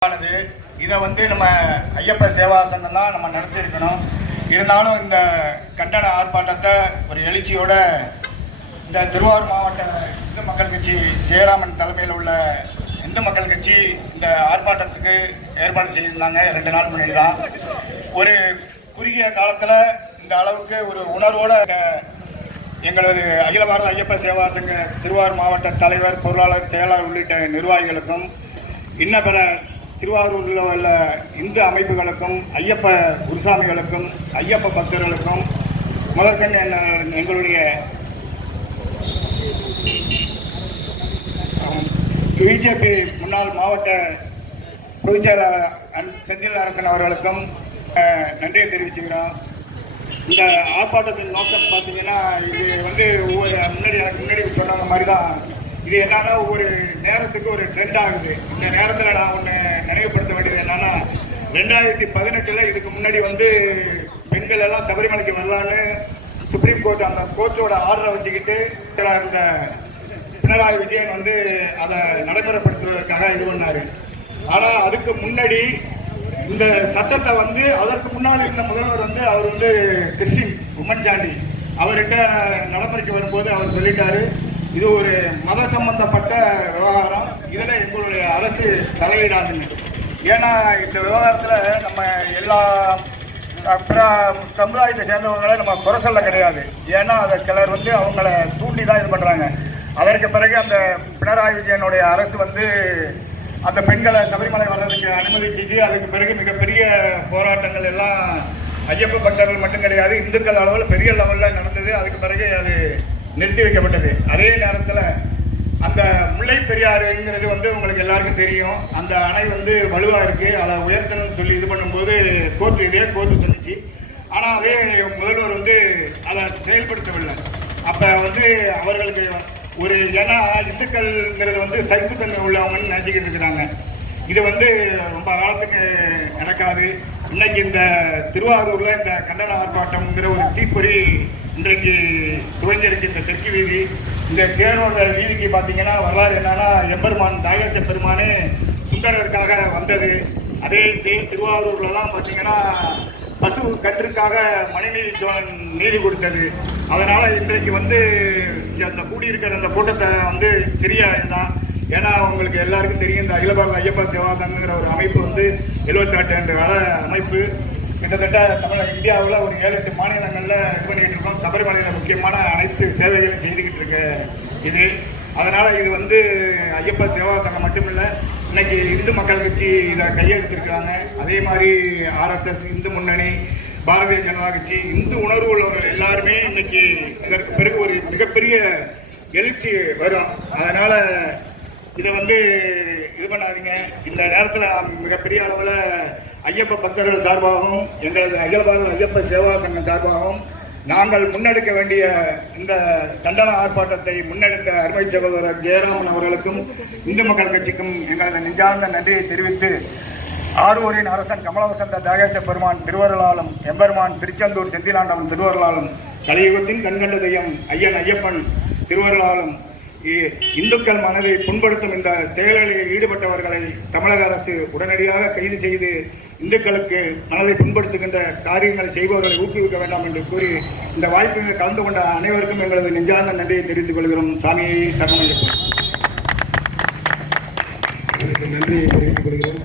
இதை நம்ம ஐயப்ப சேவா சங்கம் தான் நம்ம நடத்தியிருக்கணும். இருந்தாலும் இந்த கண்டன ஆர்ப்பாட்டத்தை ஒரு எழுச்சியோட இந்த திருவாரூர் மாவட்ட இந்து மக்கள் கட்சி ஜெயராமன் தலைமையில் உள்ள இந்து மக்கள் கட்சி இந்த ஆர்ப்பாட்டத்துக்கு ஏற்பாடு செய்திருந்தாங்க. 2 நாள் முன்னாடி தான். ஒரு குறுகிய காலத்தில் இந்த அளவுக்கு ஒரு உணர்வோட எங்களது அகில பாரத ஐயப்ப சேவா சங்க திருவாரூர் மாவட்ட தலைவர், பொருளாளர், செயலாளர் உள்ளிட்ட நிர்வாகிகளுக்கும் இன்ன பிற திருவாரூரில் உள்ள இந்து அமைப்புகளுக்கும் ஐயப்ப குருசாமிகளுக்கும் ஐயப்ப பக்தர்களுக்கும் முதற்கண் எங்களுடைய பிஜேபி முன்னாள் மாவட்ட பொதுச் செயலாளர் செந்தில் அரசன் அவர்களுக்கும் நன்றியை தெரிவிச்சுக்கிறோம். இந்த ஆர்ப்பாட்டத்தின் நோக்கம் பார்த்தீங்கன்னா, இது எனக்கு முன்னாடி சொன்ன மாதிரி தான். இது என்னன்னா, ஒவ்வொரு நேரத்துக்கு ஒரு ட்ரெண்ட் ஆகுது. இந்த நேரத்தில் நான் ஒன்று நினைவுபடுத்த வேண்டியது என்னன்னா, 2018 இதுக்கு முன்னாடி பெண்கள் எல்லாம் சபரிமலைக்கு வரலான்னு சுப்ரீம் கோர்ட் அந்த கோர்ட்டோட ஆர்டரை வச்சுக்கிட்டு இந்த பினராயி விஜயன் அதை நடைமுறைப்படுத்துவதற்காக இது பண்ணாரு. ஆனால் அதுக்கு முன்னாடி இந்த சட்டத்தை அதற்கு முன்னால் இருந்த முதல்வர் அவர் கிறிஸ்டின் உம்மன் சாண்டி அவர்கிட்ட நடைமுறைக்கு வரும்போது அவர் சொல்லிட்டாரு, இது ஒரு மத சம்பந்தப்பட்ட விவகாரம், இதில் எங்களுடைய அரசு தலையிடாதுன்னு. ஏன்னா இந்த விவகாரத்தில் நம்ம எல்லா சமுதாயத்தை சேர்ந்தவங்களை நம்ம குறை சொல்ல கிடையாது. ஏன்னா அதை சிலர் அவங்கள தூண்டி தான் இது பண்ணுறாங்க. அதற்கு பிறகு அந்த பினராயி விஜயனுடைய அரசு அந்த பெண்களை சபரிமலை வர்றதுக்கு அனுமதிச்சு, அதுக்கு பிறகு மிகப்பெரிய போராட்டங்கள் எல்லாம் ஐயப்ப பக்தர்கள் மட்டும் கிடையாது, இந்துக்கள் அளவில் பெரிய லெவலில் நடந்தது. அதுக்கு பிறகு அது நிறுத்தி வைக்கப்பட்டது. அதே நேரத்தில் அந்த முல்லை பெரியாறுங்கிறது உங்களுக்கு எல்லாருக்கும் தெரியும். அந்த அணை வலுவாக இருக்குது, அதை உயர்த்தணும்னு சொல்லி இது பண்ணும்போது கோர்ட்டு சொல்லிச்சு. ஆனால் அதே முதல்வர் அதை செயல்படுத்தவில்லை. அப்போ அவர்களுக்கு ஏன்னா இந்துக்கள்ங்கிறது சைத்துத்தன்மை உள்ளவங்கன்னு நினச்சிக்கிட்டு இருக்கிறாங்க. இது ரொம்ப காலத்துக்கு நடக்காது. இன்னைக்கு இந்த திருவாரூரில் இந்த கண்டன ஆர்ப்பாட்டம்ங்கிற ஒரு தீப்பொறி இன்றைக்கு துவங்கியிருக்கு. இந்த தெற்கு வீதி, இந்த தேரோட வீதிக்கு பார்த்தீங்கன்னா வரலாறு என்னன்னா, எம்பெருமான் தாயச பெருமானே சுந்தரருக்காக வந்தது. அதே திருவாரூர்லலாம் பார்த்தீங்கன்னா பசு கன்றுக்காக மணிநீதி சோழன் நீதி கொடுத்தது. அதனால் இன்றைக்கு அந்த கூடியிருக்கிற அந்த கூட்டத்தை சரியா இருந்தான். ஏன்னா உங்களுக்கு எல்லாருக்கும் தெரியும், இந்த அகில பாரத ஐயப்ப சேவா சங்கங்கிற ஒரு அமைப்பு 78 ஆண்டு கால அமைப்பு. கிட்டத்தட்ட இந்தியாவில் ஒரு 7-8 மாநிலங்களில் இது பண்ணிக்கிட்டு இருக்கோம். சபரிமலையில் முக்கியமான அனைத்து சேவைகளும் செய்துக்கிட்டு இருக்க இது. அதனால் இது ஐயப்ப சேவா சங்கம் மட்டுமில்லை, இன்னைக்கு இந்து மக்கள் கட்சி இதை கையெழுத்திருக்கிறாங்க. அதே மாதிரி RSS, இந்து முன்னணி, பாரதிய ஜனதா கட்சி, இந்து உணர்வு உள்ளவர்கள் எல்லாருமே இன்னைக்கு இதற்கு பிறகு ஒரு மிகப்பெரிய எழுச்சி வரும். அதனால் இதை இது பண்ணாதீங்க. இந்த நேரத்தில் நான் மிகப்பெரிய அளவில் ஐயப்ப பக்தர்கள் சார்பாகவும் எங்களது அகில பாரத ஐயப்ப சேவா சங்கம் சார்பாகவும் நாங்கள் முன்னெடுக்க வேண்டிய இந்த கண்டன ஆர்ப்பாட்டத்தை முன்னெடுத்த அருமை சகோதரர் ஜெயராமன் அவர்களுக்கும் இந்து மக்கள் கட்சிக்கும் எங்களது நெஞ்சார்ந்த நன்றியை தெரிவித்து, ஆரூரின் அரசன் கமலவசந்த தாகேச பெருமான் திருவருளாலும் எம்பெருமான் திருச்செந்தூர் செந்திலாண்டவன் திருவருளாலும் கலியுகத்தின் கண்கண்ட தெய்வம் ஐயப்பன் திருவருளாலும் இந்துக்கள் மனதை புண்படுத்தும் இந்த செயல்களில் ஈடுபட்டவர்களை தமிழக அரசு உடனடியாக கைது செய்து இந்துக்களுக்கு மனதை புண்படுத்துகின்ற காரியங்களை செய்பவர்களை ஊக்குவிக்க வேண்டாம் என்று கூறி, இந்த வாய்ப்பில் கலந்து கொண்ட அனைவருக்கும் எங்களது நெஞ்சார்ந்த நன்றியை தெரிவித்துக் கொள்கிறோம். சாமியை சரணமையப்பன். நன்றியை தெரிவித்துக் கொள்கிறோம்.